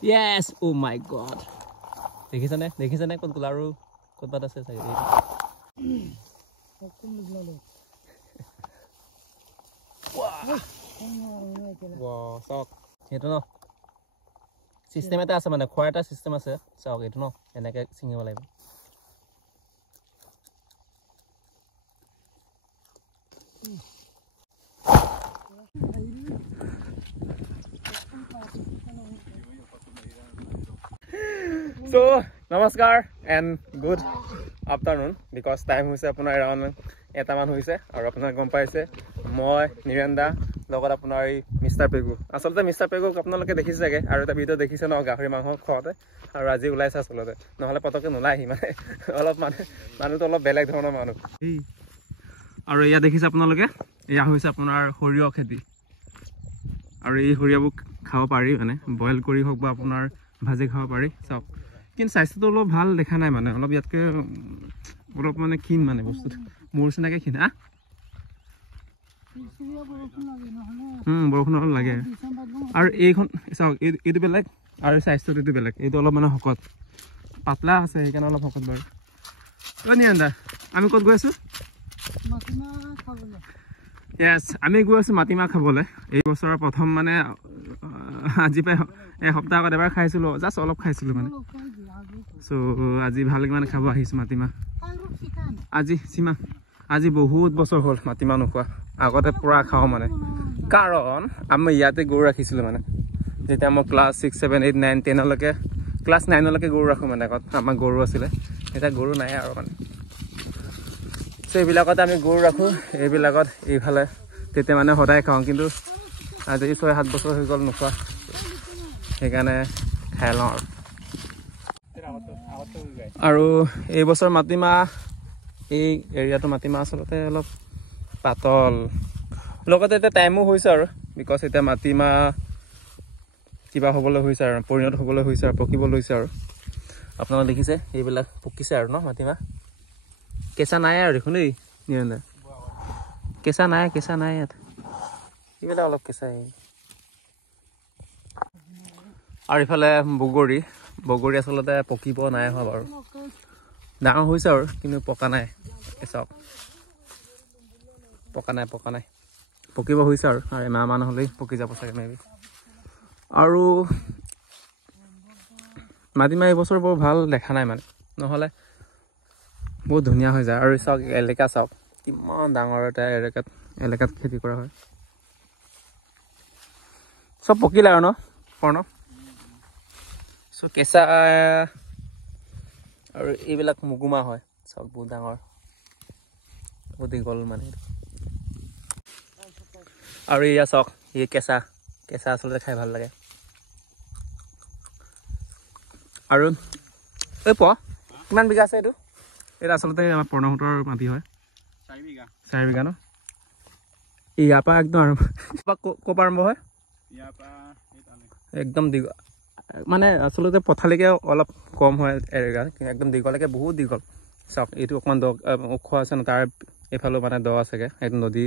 Yes, oh my god. দেখিছানে কোন কুলাৰু ক'ত আছে চাগে wow sok সেইটো ন সিস্টেম এটা আছে মানে খোৱা এটা সিস্টেম আছে চাওক এইটো ন এনেকে চিঙিব লাগিব So namaskar and good afternoon because time hoise apunar around eta man hoise aru apunar gom paise moi Nirenda logot apunar Mr. Pegu asolte Mr. Pegu apnaloke dekhise sage aru eta video dekhise no gahari mangho khote aru aji ulaise asolte nohale patoke nolai hi mane olop manu to olop beleg dhoroner manu aru ya dekhise apnaloke ya hoise apunar horiyo kheti aru ei horiyabu খাব পাৰি মানে boil কৰি হক বা আপোনাৰ ভাজি খাব পাৰি সব কিন্তু স্বাস্থ্যটো অলপ ভাল দেখা নাই মানে অলপ ইয়াতকে অলপ মানে ক্ষীণ মানে বস্তুটো মোৰ চিনাকে ক্ষীণ বৰষুণ অলপ লাগে আৰু এইখন চাওক এইটো বেলেগ আৰু স্বাস্থ্যটো এইটো বেলেগ এইটো অলপ মানে শকত পাতলা আছে সেইকাৰণে অলপ শকত বাৰু নিৰন্দা আমি ক'ত গৈ আছো Yes, আমি গৈ আছো মাটিমাহ খাবলৈ এই বছৰৰ প্ৰথম মানে আজি পাই এক সপ্তাহ আগত এবাৰ খাইছিলো জাস্ট অলপ খাইছিলো মানে সো আজি ভালকৈ মানে খাব আহিছো মাটিমাহ আজি সীমা আজি বহুত বছৰ হ'ল মাটিমাহ নোখোৱা আগতে পুৰা খাও মানে কাৰণ আমি ইয়াতে গৰু ৰাখিছিলো মানে যেতিয়া মই ক্লাছ 6 7 8 9 10 লৈকে ক্লাছ 9 লৈকে গৰু ৰাখো মানে আগত আমাৰ গৰু আছিলে এটা গৰু নাই আৰু মানে এইবিলাকত আমি গৰু ৰাখো এইবিলাকত এইফালে তেতিয়া মানে সদায় খাওঁ কিন্তু আজি 6-7 বছৰ হৈ গ'ল নোখোৱা সেইকাৰণে খাই লওঁ আৰু এই বছৰ মাটিমাহ এই এৰিয়াটো মাটিমাহ আচলতে অলপ পাতল লগতে এতিয়া টাইমো হৈছে আৰু বিকজ এতিয়া মাটিমাহ কিবা হ'বলৈ হৈছে আৰু পৰিণত হ'বলৈ হৈছে আৰু পকিব লৈছে আৰু আপোনালোকে দেখিছে এইবিলাক পকিছে আৰু ন মাটিমাহ কেঁচা নাই আৰু দেখোন দেই নিৰন্দা কেঁচা নাই ইয়াত এইবিলাক অলপ কেঁচাই আৰু ইফালে বগৰী আচলতে পকিব নাই হোৱা বাৰু ডাঙৰ হৈছে আৰু কিন্তু পকা নাই চাওক পকা নাই পকিব হৈছে আৰু এমাহ মান হ'লেই পকি যাব চাগে মেবি আৰু মাটিমাহ এইবছৰ বৰ ভাল দেখা নাই মানে নহ'লে বহুত ধুনীয়া হৈ যায় আৰু চাওক এলেকা চাওক কিমান ডাঙৰ এটা এলেকাত খেতি কৰা হয় চব পকিলে আৰু ন পৰ্ণ চ' কেঁচা আৰু এইবিলাক মুগুমা হয় চব বহুত ডাঙৰ বহুত দীঘল মানে আৰু এয়া চাওক এই কেঁচা আচলতে খাই ভাল লাগে আৰু এই কিমান বিঘা আছে এইটো এটা আচলতে আমাৰ পৰ্ণহঁতৰ মাটি হয় 4 বিঘা ন ইয়াৰ পৰা একদম ক'ৰ পৰা আৰম্ভ হয় একদম দীঘল মানে আচলতে পথালৈকে অলপ কম হয় এৰেগা কিন্তু একদম দীঘলৈকে বহুত দীঘল চাওক এইটো অকণমান ওখ আছে ন তাৰ এইফালেও মানে দ আছেগৈ এইটো নদী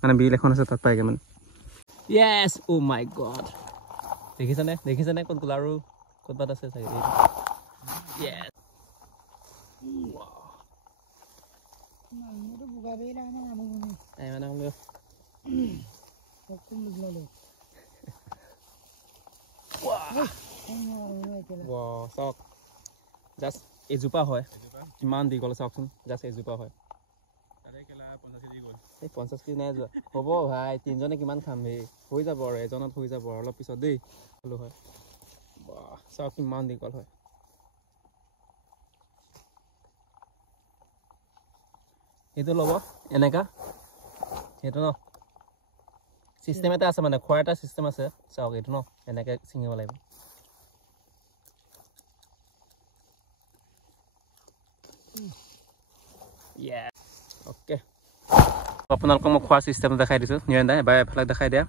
মানে বিল এখন আছে তাত পায়গৈ মানে য়েছ অ' মাই গড দেখিছানে কোন কুলাৰু ক'ত আছে চাগে য়েছ চাওক জাষ্ট এজোপা হয় কিমান দীঘল চাওকচোন জাষ্ট এজোপা হয় 50 কেজি নাই যোৱা হ'ব ভাই 3জনে কিমান খাম হে হৈ যাব আৰু এজনত হৈ যাব আৰু অলপ পিছত দেই ভালো হয় চাওক কিমান দীঘল হয় এইটো ল'ব এনেকা সেইটো ন চিষ্টেম এটা আছে মানে খোৱা এটা চিষ্টেম আছে চাওক এইটো ন এনেকে চিঙিব লাগিব অ'কে আপোনালোকক মই খোৱা চিষ্টেমটো দেখাই দিছোঁ নিৰন্দা এবাৰ এফালে দেখাই দিয়া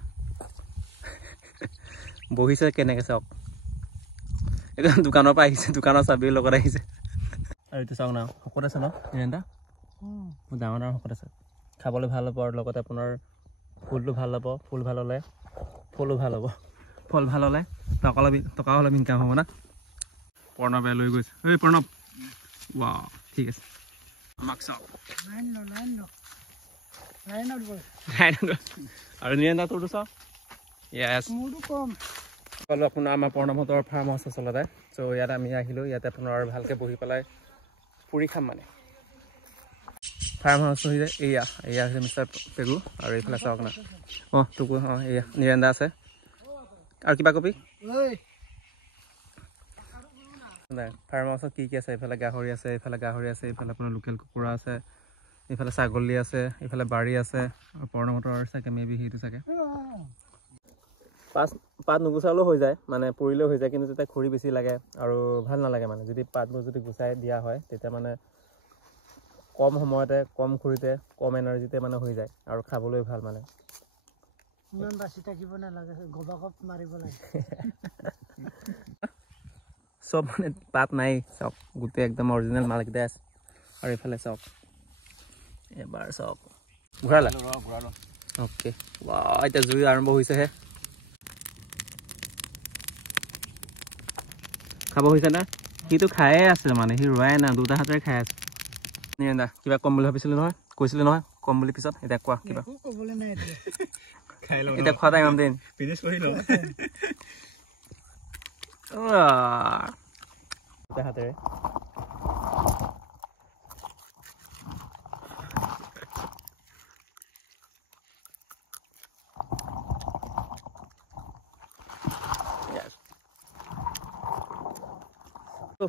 বহিছে কেনেকৈ চাওক এইটো দোকানৰ পৰা আহিছে দোকানৰ চাবিৰ লগত আহিছে আৰু এইটো চাওক না শকত আছে ন নিৰন্দা বহুত ডাঙৰ শকত আছে খাবলৈ ভাল হ'ব আৰু লগতে আপোনাৰ ফুলটো ভাল হ'ব ফুল ভাল হ'লে ফুলো ভাল হ'ব ফল ভাল হ'লে টকা অলপ ইনকাম হ'ব না প্ৰণৱে লৈ গৈছে এই প্ৰণৱ ৱাও ঠিক আছে আমাক চাওক আৰু নিৰঞ্জা তোৰটো চাওক য়েছ সকলো আপোনাৰ আমাৰ প্ৰণৱহঁতৰ ফাৰ্ম হাউচ আচলতে চ' ইয়াত আমি আহিলোঁ ইয়াতে আপোনাৰ ভালকৈ বহি পেলাই পুৰি খাম মানে ফাৰ্ম হাউচ হৈছে এয়া হৈছে মিষ্টাৰ পেগু আৰু এইফালে চাওক না তোকো এয়া নিৰঞ্জা আছে আৰু কিবা কবি নাই ফাৰ্ম হাউচত কি আছে এইফালে গাহৰি আছে এইফালে আপোনাৰ লোকেল কুকুৰা আছে এইফালে ছাগলী আছে এইফালে বাৰী আছে আৰু প্ৰণৱহঁতৰ চাগে মেবি সেইটো চাগে পাত নুগুচালেও হৈ যায় মানে পুৰিলেও হৈ যায় কিন্তু তেতিয়া খৰি বেছি লাগে আৰু ভাল নালাগে মানে যদি পাতবোৰ যদি গুচাই দিয়া হয় তেতিয়া মানে কম সময়তে কম খৰিতে কম এনাৰ্জিতে মানে হৈ যায় আৰু খাবলৈ ভাল মানে ইমান বাছি থাকিব নালাগে গবাগব মাৰিব লাগে চব মানে পাত নাই চাওক গোটেই একদম অৰিজিনেল মালকেইটা আছে আৰু এইফালে চাওক এবাৰ চাওক ঘূৰালা অ'কে ৱাও এতিয়া জুই আৰম্ভ হৈছেহে খাব হৈছে না সিটো খায়ে আছে মানে সি ৰোৱাই না দুটা হাতেৰে খাই আছে নিৰঞ্জা কিবা কম বুলি ভাবিছিলো নহয় কৈছিলো নহয় কম বুলি পিছত এতিয়া কোৱা কিবা এতিয়া খোৱা টাইম দিন দুটা হাতেৰে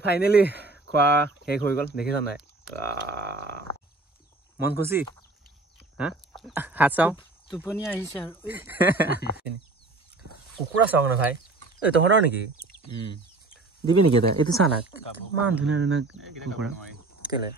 ফাইনেলি খোৱা শেষ হৈ গ'ল দেখিছা নাই মন খুচি হা হাত চাওঁ টোপনি আহিছে আৰু কুকুৰা চাওঁ না ভাই এই তহঁতৰ নেকি দিবি নেকি এটা এইটো চা না ইমান ধুনীয়া ধুনীয়া কুকুৰা কেলে